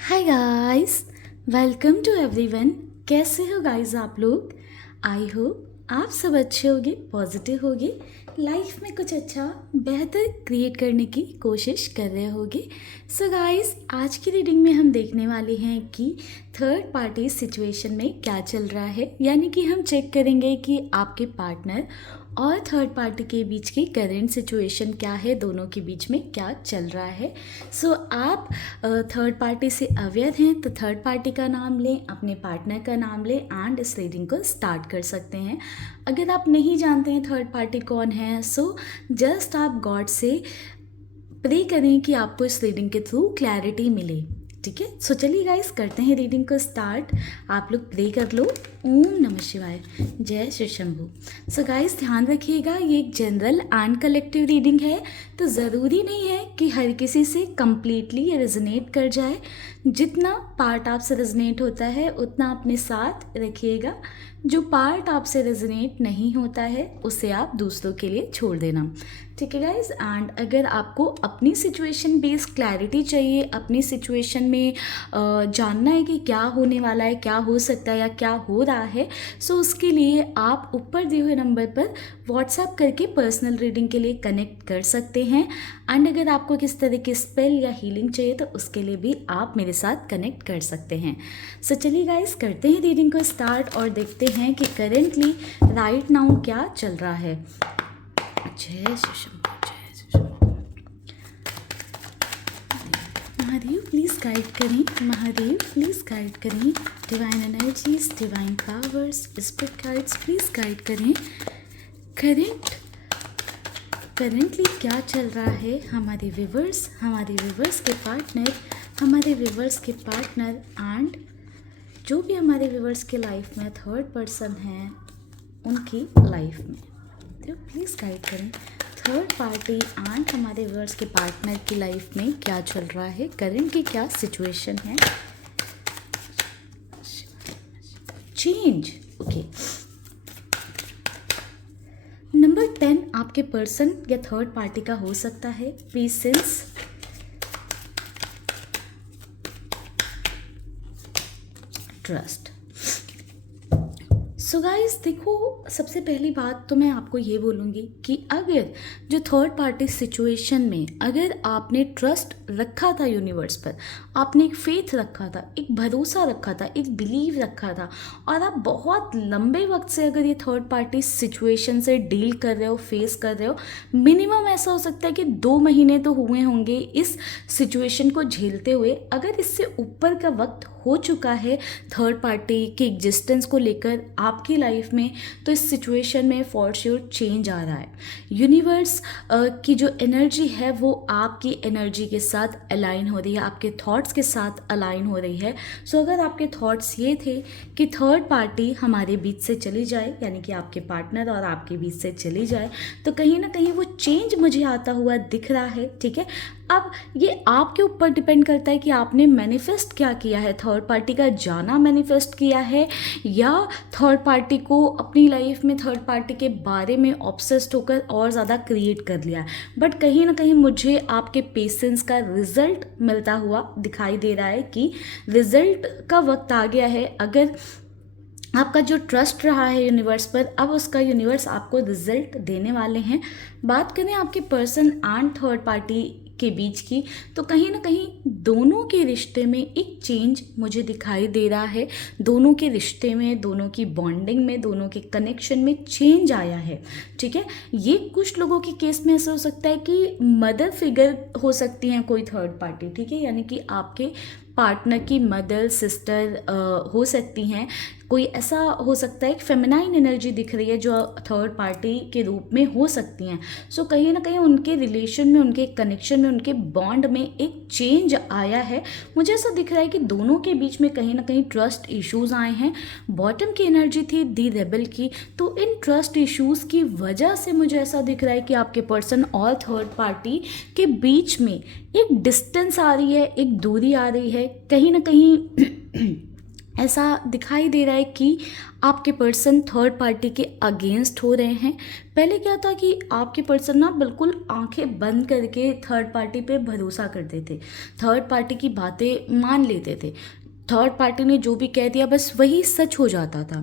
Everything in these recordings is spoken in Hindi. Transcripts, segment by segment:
Hi guys, welcome to everyone. कैसे हो गाइस आप लोग? आई होप आप सब अच्छे होगे, पॉजिटिव होगे, लाइफ में कुछ अच्छा बेहतर क्रिएट करने की कोशिश कर रहे होगे। सो गाइस, आज की रीडिंग में हम देखने वाले हैं कि थर्ड पार्टी सिचुएशन में क्या चल रहा है। यानी कि हम चेक करेंगे कि आपके पार्टनर और थर्ड पार्टी के बीच की करेंट सिचुएशन क्या है, दोनों के बीच में क्या चल रहा है। सो आप थर्ड पार्टी से अवेयर हैं तो थर्ड पार्टी का नाम लें, अपने पार्टनर का नाम लें एंड इस रीडिंग को स्टार्ट कर सकते हैं। अगर आप नहीं जानते हैं थर्ड पार्टी कौन है, सो जस्ट आप गॉड से प्रे करें कि आपको इस रीडिंग के थ्रू क्लैरिटी मिले। ठीक है, सो चलिए गाइस करते हैं रीडिंग को स्टार्ट। आप लोग प्रे कर लो। ओम नमः शिवाय, जय श्री शंभू। सो गाइस ध्यान रखिएगा, ये एक जनरल एंड कलेक्टिव रीडिंग है, तो ज़रूरी नहीं है कि हर किसी से कम्प्लीटली ये रेजोनेट कर जाए। जितना पार्ट आपसे रेजोनेट होता है उतना अपने साथ रखिएगा। जो पार्ट आपसे रेजोनेट नहीं होता है उसे आप दूसरों के लिए छोड़ देना। ठीक है गाइज, एंड अगर आपको अपनी सिचुएशन बेस्ड क्लैरिटी चाहिए, अपनी सिचुएशन में जानना है कि क्या होने वाला है, क्या हो सकता है या क्या हो रहा है, सो उसके लिए आप ऊपर दिए हुए नंबर पर व्हाट्सएप करके पर्सनल रीडिंग के लिए कनेक्ट कर सकते हैं। एंड अगर आपको किस तरह की स्पेल या हीलिंग चाहिए तो उसके लिए भी आप मेरे साथ कनेक्ट कर सकते हैं। सो चलिए गाइस करते हैं रीडिंग को स्टार्ट और देखते हैं कि करेंटली राइट नाउ क्या चल रहा है। जय श्री शंभू, जय श्री शंभू। महादेव प्लीज़ गाइड करें, महादेव प्लीज़ गाइड करें। Divine energies, divine powers, spirit guides please guide करें। करेंटली क्या चल रहा है हमारे व्यूवर्स, के पार्टनर, एंड जो भी हमारे व्यूवर्स के लाइफ में थर्ड पर्सन हैं उनकी लाइफ में, तो प्लीज़ गाइड करें। थर्ड पार्टी एंड हमारे व्यूअर्स के पार्टनर की लाइफ में क्या चल रहा है, करंट की क्या सिचुएशन है। Change, okay. नंबर 10 आपके पर्सन या थर्ड पार्टी का हो सकता है। Patience, trust. सो गाइस देखो, सबसे पहली बात तो मैं आपको ये बोलूँगी कि अगर जो थर्ड पार्टी सिचुएशन में अगर आपने ट्रस्ट रखा था यूनिवर्स पर, आपने एक फेथ रखा था, एक भरोसा रखा था, एक बिलीव रखा था, और आप बहुत लंबे वक्त से अगर ये थर्ड पार्टी सिचुएशन से डील कर रहे हो, फेस कर रहे हो, मिनिमम ऐसा हो सकता है कि 2 महीने तो हुए होंगे इस सिचुएशन को झेलते हुए। अगर इससे ऊपर का वक्त हो चुका है थर्ड पार्टी के एग्जिस्टेंस को लेकर आपकी लाइफ में, तो इस सिचुएशन में फॉर श्योर चेंज आ रहा है। यूनिवर्स की जो एनर्जी है वो आपकी एनर्जी के साथ अलाइन हो रही है, आपके थॉट्स के साथ अलाइन हो रही है। सो अगर आपके थॉट्स ये थे कि थर्ड पार्टी हमारे बीच से चली जाए, यानी कि आपके पार्टनर और आपके बीच से चली जाए, तो कहीं ना कहीं वो चेंज मुझे आता हुआ दिख रहा है। ठीक है, अब ये आपके ऊपर डिपेंड करता है कि आपने मैनिफेस्ट क्या किया है, थर्ड पार्टी का जाना मैनिफेस्ट किया है या थर्ड पार्टी को अपनी लाइफ में थर्ड पार्टी के बारे में ऑब्सेस्ड होकर और ज़्यादा क्रिएट कर लिया। बट कहीं ना कहीं मुझे आपके पेशेंस का रिजल्ट मिलता हुआ दिखाई दे रहा है कि रिजल्ट का वक्त आ गया है। अगर आपका जो ट्रस्ट रहा है यूनिवर्स पर, अब उसका यूनिवर्स आपको रिजल्ट देने वाले हैं। बात करें आपके पर्सन एंड थर्ड पार्टी के बीच की, तो कहीं ना कहीं दोनों के रिश्ते में एक चेंज मुझे दिखाई दे रहा है। दोनों के रिश्ते में, दोनों की बॉन्डिंग में, दोनों के कनेक्शन में चेंज आया है। ठीक है, ये कुछ लोगों के केस में ऐसा हो सकता है कि मदर फिगर हो सकती हैं कोई थर्ड पार्टी। ठीक है, यानी कि आपके पार्टनर की मदर, सिस्टर हो सकती हैं। कोई ऐसा हो सकता है कि फेमिनाइन एनर्जी दिख रही है जो थर्ड पार्टी के रूप में हो सकती हैं। सो कहीं ना कहीं उनके रिलेशन में, उनके कनेक्शन में, उनके बॉन्ड में एक चेंज आया है। मुझे ऐसा दिख रहा है कि दोनों के बीच में कहीं ना कहीं ट्रस्ट इश्यूज आए हैं। बॉटम की एनर्जी थी दी रेबल की, तो इन ट्रस्ट इश्यूज की वजह से मुझे ऐसा दिख रहा है कि आपके पर्सन और थर्ड पार्टी के बीच में एक डिस्टेंस आ रही है, एक दूरी आ रही है। कहीं ना कहीं ऐसा दिखाई दे रहा है कि आपके पर्सन थर्ड पार्टी के अगेंस्ट हो रहे हैं। पहले क्या था कि आपके पर्सन ना बिल्कुल आंखें बंद करके थर्ड पार्टी पे भरोसा करते थे, थर्ड पार्टी की बातें मान लेते थे, थर्ड पार्टी ने जो भी कह दिया बस वही सच हो जाता था।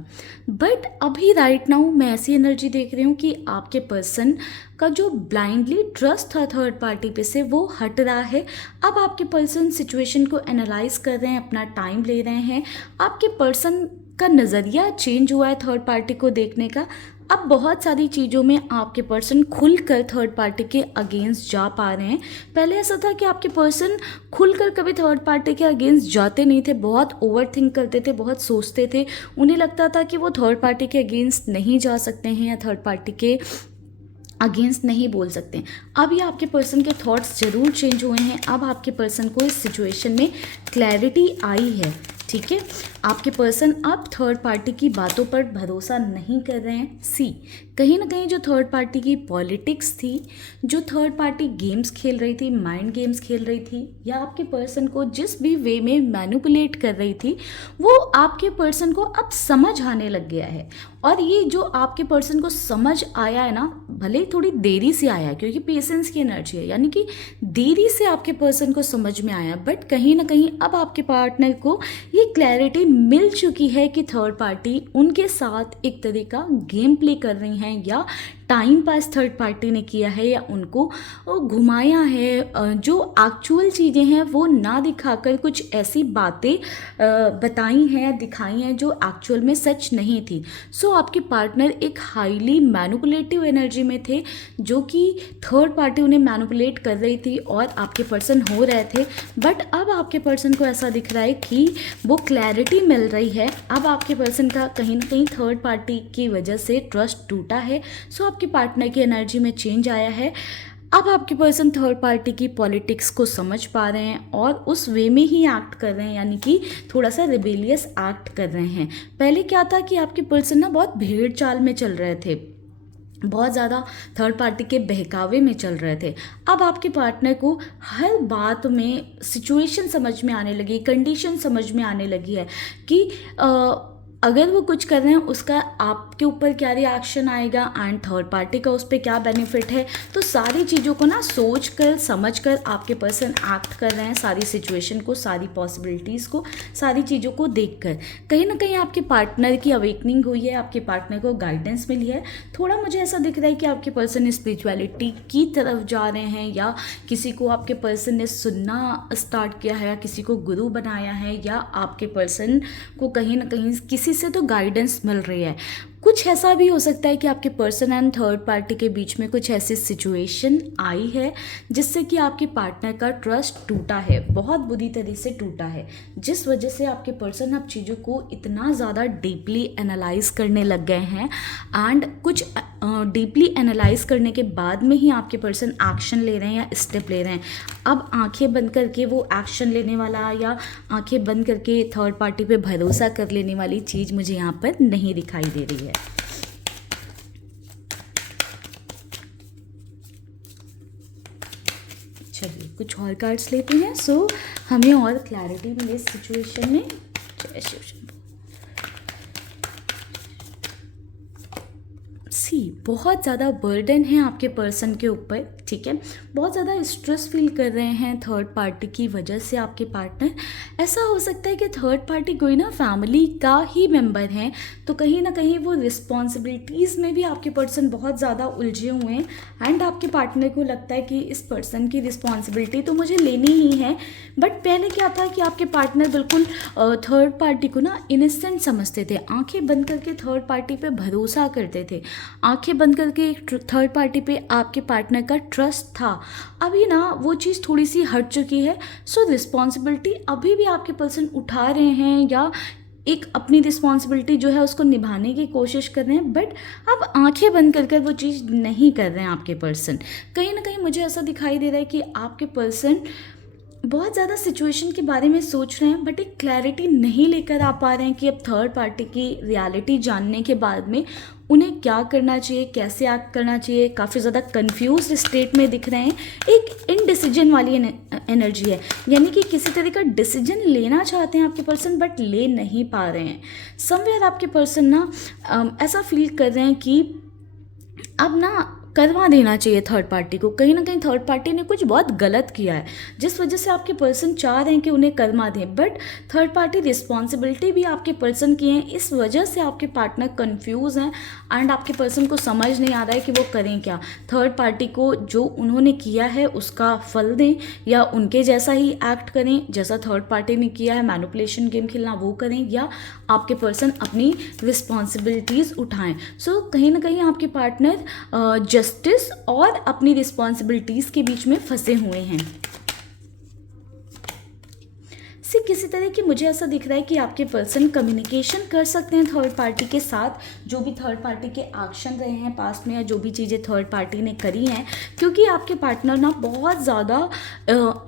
बट अभी राइट नाउ मैं ऐसी एनर्जी देख रही हूँ कि आपके पर्सन का जो ब्लाइंडली ट्रस्ट था थर्ड पार्टी पे से वो हट रहा है। अब आपके पर्सन सिचुएशन को एनालाइज कर रहे हैं, अपना टाइम ले रहे हैं। आपके पर्सन का नज़रिया चेंज हुआ है थर्ड पार्टी को देखने का। अब बहुत सारी चीज़ों में आपके पर्सन खुलकर थर्ड पार्टी के अगेंस्ट जा पा रहे हैं। पहले ऐसा था कि आपके पर्सन खुलकर कभी थर्ड पार्टी के अगेंस्ट जाते नहीं थे, बहुत ओवर थिंक करते थे, बहुत सोचते थे। उन्हें लगता था कि वो थर्ड पार्टी के अगेंस्ट नहीं जा सकते हैं या थर्ड पार्टी के अगेंस्ट नहीं बोल सकते। अब ये आपके पर्सन के थॉट्स ज़रूर चेंज हुए हैं। अब आपके पर्सन को इस सिचुएशन में क्लैरिटी आई है, ठीक है। आपके पर्सन अब थर्ड पार्टी की बातों पर भरोसा नहीं कर रहे हैं। सी, कहीं ना कहीं जो थर्ड पार्टी की पॉलिटिक्स थी, जो थर्ड पार्टी गेम्स खेल रही थी, माइंड गेम्स खेल रही थी, या आपके पर्सन को जिस भी वे में मैनिपुलेट कर रही थी, वो आपके पर्सन को अब समझ आने लग गया है। और ये जो आपके पर्सन को समझ आया है ना, भले ही थोड़ी देरी से आया है क्योंकि पेशेंस की एनर्जी है, यानी कि देरी से आपके पर्सन को समझ में आया, बट कहीं ना कहीं अब आपके पार्टनर को ये क्लैरिटी मिल चुकी है कि थर्ड पार्टी उनके साथ एक तरह का गेम प्ले कर रही हैं, या टाइम पास थर्ड पार्टी ने किया है, या उनको घुमाया है। जो एक्चुअल चीज़ें हैं वो ना दिखाकर कुछ ऐसी बातें बताई हैं, दिखाई हैं जो एक्चुअल में सच नहीं थी। सो आपके पार्टनर एक हाईली मैनिपुलेटिव एनर्जी में थे, जो कि थर्ड पार्टी उन्हें मैनिपुलेट कर रही थी और आपके पर्सन हो रहे थे। बट अब आपके पर्सन को ऐसा दिख रहा है कि वो क्लैरिटी मिल रही है। अब आपके पर्सन का कहीं ना कहीं थर्ड पार्टी की वजह से ट्रस्ट टूटा है। सो आपके पार्टनर की एनर्जी में चेंज आया है। अब आपके पर्सन थर्ड पार्टी की पॉलिटिक्स को समझ पा रहे हैं और उस वे में ही एक्ट कर रहे हैं, यानी कि थोड़ा सा रिबेलियस एक्ट कर रहे हैं। पहले क्या था कि आपके पर्सन ना बहुत भेड़ चाल में चल रहे थे, बहुत ज़्यादा थर्ड पार्टी के बहकावे में चल रहे थे। अब आपके पार्टनर को हर बात में सिचुएशन समझ में आने लगी, कंडीशन समझ में आने लगी है कि अगर वो कुछ कर रहे हैं उसका आपके ऊपर क्या रिएक्शन आएगा एंड थर्ड पार्टी का उस पर क्या बेनिफिट है। तो सारी चीज़ों को ना सोच कर समझ कर आपके पर्सन एक्ट कर रहे हैं, सारी सिचुएशन को, सारी पॉसिबिलिटीज़ को, सारी चीज़ों को देख कर। कहीं ना कहीं आपके पार्टनर की अवेकनिंग हुई है, आपके पार्टनर को गाइडेंस मिली है। थोड़ा मुझे ऐसा दिख रहा है कि आपके पर्सन स्पिरिचुअलिटी की तरफ जा रहे हैं, या किसी को आपके पर्सन ने सुनना स्टार्ट किया है, या किसी को गुरु बनाया है, या आपके पर्सन को कहीं ना कहीं किसी से तो गाइडेंस मिल रही है। कुछ ऐसा भी हो सकता है कि आपके पर्सन एंड थर्ड पार्टी के बीच में कुछ ऐसी सिचुएशन आई है जिससे कि आपके पार्टनर का ट्रस्ट टूटा है, बहुत बुरी तरह से टूटा है, जिस वजह से आपके पर्सन अब चीज़ों को इतना ज़्यादा डीपली एनालाइज करने लग गए हैं। एंड कुछ डीपली एनालाइज करने के बाद में ही आपके पर्सन एक्शन ले रहे हैं या स्टेप ले रहे हैं। अब आंखें बंद करके वो एक्शन लेने वाला या आंखें बंद करके थर्ड पार्टी पे भरोसा कर लेने वाली चीज़ मुझे यहाँ पर नहीं दिखाई दे रही है। चलिए कुछ और कार्ड्स लेते हैं, सो हमें और क्लैरिटी मिले इस सिचुएशन में। जय शिव शंभू। सी, बहुत ज़्यादा बर्डन है आपके पर्सन के ऊपर, ठीक है। बहुत ज़्यादा स्ट्रेस फील कर रहे हैं थर्ड पार्टी की वजह से आपके पार्टनर। ऐसा हो सकता है कि थर्ड पार्टी कोई ना फैमिली का ही मेंबर है, तो कहीं ना कहीं वो रिस्पॉन्सिबिलिटीज़ में भी आपके पर्सन बहुत ज़्यादा उलझे हुए हैं। एंड आपके पार्टनर को लगता है कि इस पर्सन की रिस्पॉन्सिबिलिटी तो मुझे लेनी ही है। बट पहले क्या था कि आपके पार्टनर बिल्कुल थर्ड पार्टी को ना इनोसेंट समझते थे, आंखें बंद करके थर्ड पार्टी पे भरोसा करते थे, आंखें बंद करके थर्ड पार्टी पे आपके पार्टनर का ट्रस्ट था। अभी ना वो चीज़ थोड़ी सी हट चुकी है। सो रिस्पॉन्सिबिलिटी अभी भी आपके पर्सन उठा रहे हैं, या एक अपनी रिस्पॉन्सिबिलिटी जो है उसको निभाने की कोशिश कर रहे हैं, बट अब आंखें बंद कर वो चीज़ नहीं कर रहे हैं आपके पर्सन। कहीं ना कहीं मुझे ऐसा दिखाई दे रहा है कि आपके पर्सन बहुत ज़्यादा सिचुएशन के बारे में सोच रहे हैं बट एक क्लैरिटी नहीं लेकर आ पा रहे हैं कि अब थर्ड पार्टी की रियलिटी जानने के बाद में उन्हें क्या करना चाहिए, कैसे एक्ट करना चाहिए। काफ़ी ज़्यादा कंफ्यूज स्टेट में दिख रहे हैं। एक इनडिसीजन वाली एनर्जी है, यानी कि किसी तरह का डिसीजन लेना चाहते हैं आपके पर्सन बट ले नहीं पा रहे हैं। समवेयर आपके पर्सन ना ऐसा फील कर रहे हैं कि अब ना करवा देना चाहिए थर्ड पार्टी को। कहीं ना कहीं थर्ड पार्टी ने कुछ बहुत गलत किया है जिस वजह से आपके पर्सन चाह रहे हैं कि उन्हें करवा दें, बट थर्ड पार्टी रिस्पॉन्सिबिलिटी भी आपके पर्सन की है। इस वजह से आपके पार्टनर कंफ्यूज हैं एंड आपके पर्सन को समझ नहीं आ रहा है कि वो करें क्या। थर्ड पार्टी को जो उन्होंने किया है उसका फल दें या उनके जैसा ही एक्ट करें जैसा थर्ड पार्टी ने किया है, मैनिपुलेशन गेम खेलना वो करें, या आपके पर्सन अपनी रिस्पॉन्सिबिलिटीज़ उठाएं। सो कहीं ना कहीं आपके पार्टनर जस्टिस और अपनी रिस्पॉन्सिबिलिटीज़ के बीच में फंसे हुए हैं। किसी तरह की मुझे ऐसा दिख रहा है कि आपके पर्सन कम्युनिकेशन कर सकते हैं थर्ड पार्टी के साथ, जो भी थर्ड पार्टी के एक्शन रहे हैं पास्ट में या जो भी चीज़ें थर्ड पार्टी ने करी हैं, क्योंकि आपके पार्टनर ना बहुत ज़्यादा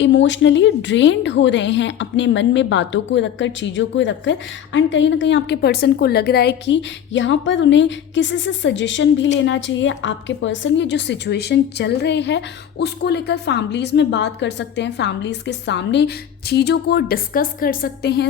इमोशनली ड्रेन्ड हो रहे हैं अपने मन में बातों को रखकर, चीज़ों को रखकर। एंड कहीं ना कहीं आपके पर्सन को लग रहा है कि यहाँ पर उन्हें किसी से सजेशन भी लेना चाहिए। आपके पर्सन ये जो सिचुएशन चल रही है उसको लेकर फैमिलीज़ में बात कर सकते हैं, फैमिलीज़ के सामने चीज़ों को डिस्कस कर सकते हैं,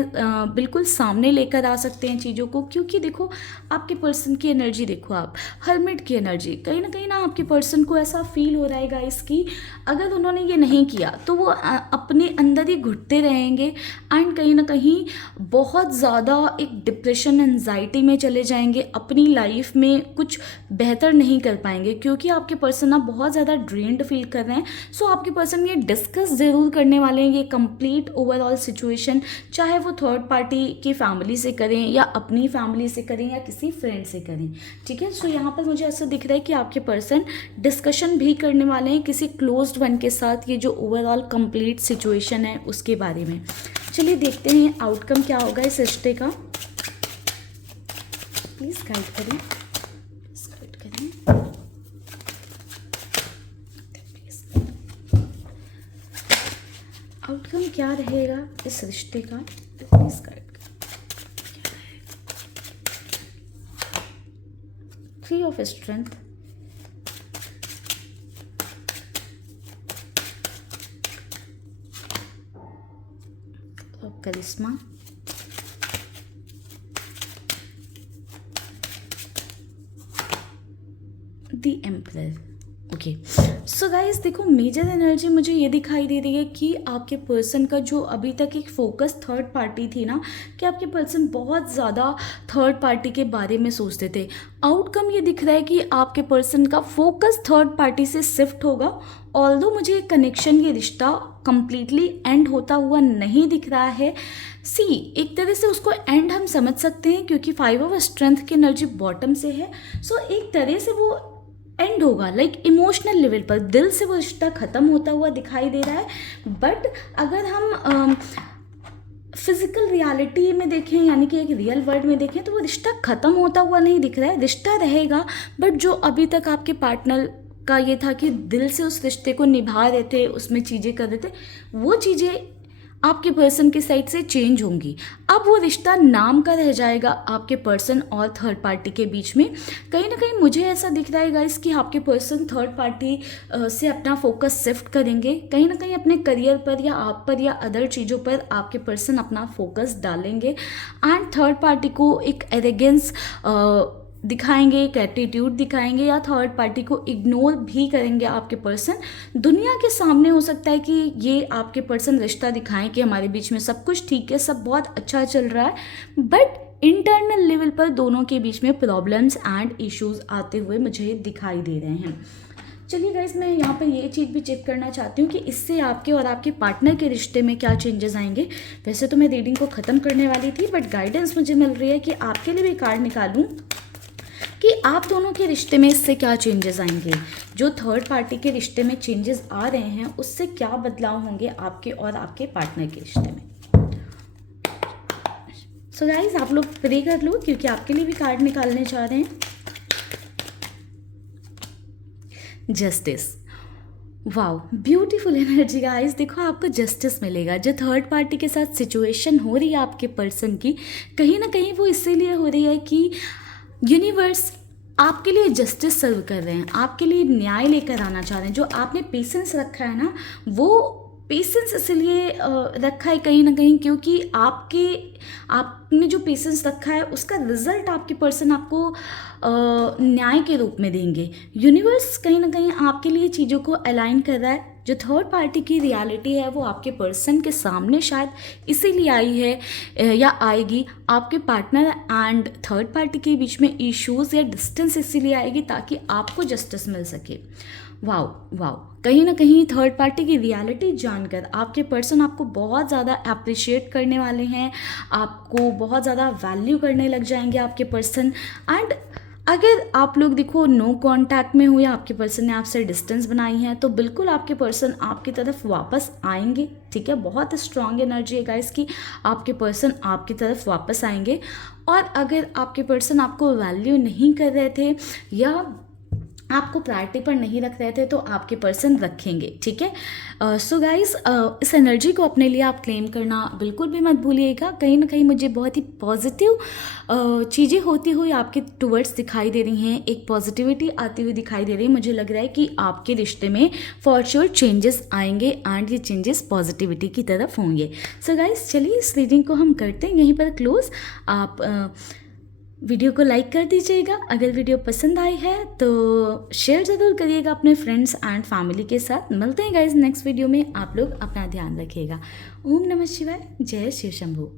बिल्कुल सामने लेकर आ सकते हैं चीज़ों को। क्योंकि देखो आपके पर्सन की एनर्जी देखो, आप हर्मिट की एनर्जी, कहीं ना आपके पर्सन को ऐसा फील हो रहा है गाइस कि अगर उन्होंने ये नहीं किया तो वो अपने अंदर ही घुटते रहेंगे एंड कहीं ना कहीं बहुत ज़्यादा एक डिप्रेशन एंजाइटी में चले जाएंगे, अपनी लाइफ में कुछ बेहतर नहीं कर पाएंगे क्योंकि आपके पर्सन ना बहुत ज़्यादा ड्रेन्ड फील कर रहे हैं। सो आपके पर्सन ये डिस्कस ज़रूर करने वाले हैं ये कंप्लीट ओवरऑल सिचुएशन, चाहे वो थर्ड पार्टी की फैमिली से करें या अपनी फैमिली से करें या किसी फ्रेंड से करें। ठीक है, सो यहाँ पर मुझे ऐसा दिख रहा है कि आपके पर्सन डिस्कशन भी करने वाले हैं किसी क्लोज्ड वन के साथ, ये जो ओवरऑल कंप्लीट सिचुएशन है उसके बारे में। चलिए देखते हैं आउटकम क्या होगा इस रिश्ते का। प्लीज़ गाइड करें, गाइड करें। आउटकम क्या रहेगा इस रिश्ते का, प्लीज गाइड करें। 3 ऑफ स्ट्रेंथ, करिश्मा, the emperor. Okay, so guys देखो मेजर एनर्जी मुझे ये दिखाई दे रही है कि आपके पर्सन का जो अभी तक एक फोकस थर्ड पार्टी थी ना, कि आपके पर्सन बहुत ज़्यादा थर्ड पार्टी के बारे में सोचते थे। आउटकम ये दिख रहा है कि आपके पर्सन का फोकस थर्ड पार्टी से शिफ्ट होगा। ऑल्दो मुझे कनेक्शन, ये रिश्ता कंप्लीटली एंड होता हुआ नहीं दिख रहा है। एक तरह से उसको एंड हम समझ सकते हैं क्योंकि 5 ऑफ स्ट्रेंथ की एनर्जी बॉटम से है। सो एक तरह से वो एंड होगा, लाइक इमोशनल लेवल पर दिल से वो रिश्ता ख़त्म होता हुआ दिखाई दे रहा है। बट अगर हम फिजिकल रियलिटी में देखें, यानी कि एक रियल वर्ल्ड में देखें, तो वो रिश्ता ख़त्म होता हुआ नहीं दिख रहा है। रिश्ता रहेगा बट जो अभी तक आपके पार्टनर का ये था कि दिल से उस रिश्ते को निभा रहे थे, उसमें चीज़ें कर रहे थे, वो चीज़ें आपके पर्सन की साइड से चेंज होंगी। अब वो रिश्ता नाम का रह जाएगा आपके पर्सन और थर्ड पार्टी के बीच में। कहीं ना कहीं मुझे ऐसा दिख रहा है गाइस कि आपके पर्सन थर्ड पार्टी से अपना फोकस शिफ्ट करेंगे, कहीं ना कहीं अपने करियर पर या आप पर या अदर चीज़ों पर आपके पर्सन अपना फोकस डालेंगे एंड थर्ड पार्टी को एक एरोगेंस दिखाएंगे, एक एटीट्यूड दिखाएंगे या थर्ड पार्टी को इग्नोर भी करेंगे आपके पर्सन। दुनिया के सामने हो सकता है कि ये आपके पर्सन रिश्ता दिखाएं कि हमारे बीच में सब कुछ ठीक है, सब बहुत अच्छा चल रहा है, बट इंटरनल लेवल पर दोनों के बीच में प्रॉब्लम्स एंड इश्यूज आते हुए मुझे दिखाई दे रहे हैं। चलिए गाइज, मैं यहाँ पर ये चीज़ भी चेक करना चाहती हूँ कि इससे आपके और आपके पार्टनर के रिश्ते में क्या चेंजेस आएंगे। वैसे तो मैं रीडिंग को ख़त्म करने वाली थी बट गाइडेंस मुझे मिल रही है कि आपके लिए भी कार्ड निकालूं कि आप दोनों के रिश्ते में इससे क्या चेंजेस आएंगे। जो थर्ड पार्टी के रिश्ते में चेंजेस आ रहे हैं उससे क्या बदलाव होंगे आपके और आपके पार्टनर के रिश्ते में। सो गाइज, आप लोग प्रे कर लो क्योंकि आपके लिए भी कार्ड निकालने जा रहे हैं। Justice. Wow beautiful energy guys. देखो आपको जस्टिस मिलेगा। जो थर्ड पार्टी के साथ सिचुएशन हो रही है आपके पर्सन की, कहीं ना कहीं वो इसीलिए हो रही है कि यूनिवर्स आपके लिए जस्टिस सर्व कर रहे हैं, आपके लिए न्याय लेकर आना चाह रहे हैं। जो आपने पेशेंस रखा है ना, वो पेशेंस इसलिए रखा है कहीं ना कहीं क्योंकि आपने जो पेशेंस रखा है उसका रिजल्ट आपके पर्सन आपको न्याय के रूप में देंगे। यूनिवर्स कहीं ना कहीं आपके लिए चीज़ों को अलाइन कर रहा है। जो थर्ड पार्टी की रियलिटी है वो आपके पर्सन के सामने शायद इसीलिए आई है या आएगी। आपके पार्टनर एंड थर्ड पार्टी के बीच में इश्यूज या डिस्टेंस इसीलिए आएगी ताकि आपको जस्टिस मिल सके। वाओ वाओ, कहीं ना कहीं थर्ड पार्टी की रियलिटी जानकर आपके पर्सन आपको बहुत ज़्यादा अप्रिशिएट करने वाले हैं, आपको बहुत ज़्यादा वैल्यू करने लग जाएंगे आपके पर्सन। एंड अगर आप लोग देखो नो कांटेक्ट में हो या आपके पर्सन ने आपसे डिस्टेंस बनाई है तो बिल्कुल आपके पर्सन आपकी तरफ वापस आएंगे। ठीक है, बहुत स्ट्रांग एनर्जी है गाइस की आपके पर्सन आपकी तरफ वापस आएंगे। और अगर आपके पर्सन आपको वैल्यू नहीं कर रहे थे या आपको प्रायोरिटी पर नहीं रख रहे थे तो आपके पर्सन रखेंगे। ठीक है, सो गाइस इस एनर्जी को अपने लिए आप क्लेम करना बिल्कुल भी मत भूलिएगा। कहीं ना कहीं मुझे बहुत ही पॉजिटिव चीज़ें होती हुई आपके टुवर्ड्स दिखाई दे रही हैं, एक पॉजिटिविटी आती हुई दिखाई दे रही है। मुझे लग रहा है कि आपके रिश्ते में फॉर श्योर चेंजेस आएंगे एंड ये चेंजेस पॉजिटिविटी की तरफ होंगे। सो गाइस चलिए इस रीडिंग को हम करते हैं यहीं पर क्लोज। आप वीडियो को लाइक कर दीजिएगा। अगर वीडियो पसंद आई है तो शेयर ज़रूर करिएगा अपने फ्रेंड्स एंड फैमिली के साथ। मिलते हैं गाइज नेक्स्ट वीडियो में। आप लोग अपना ध्यान रखिएगा। ओम नमः शिवाय, जय शिव शंभू।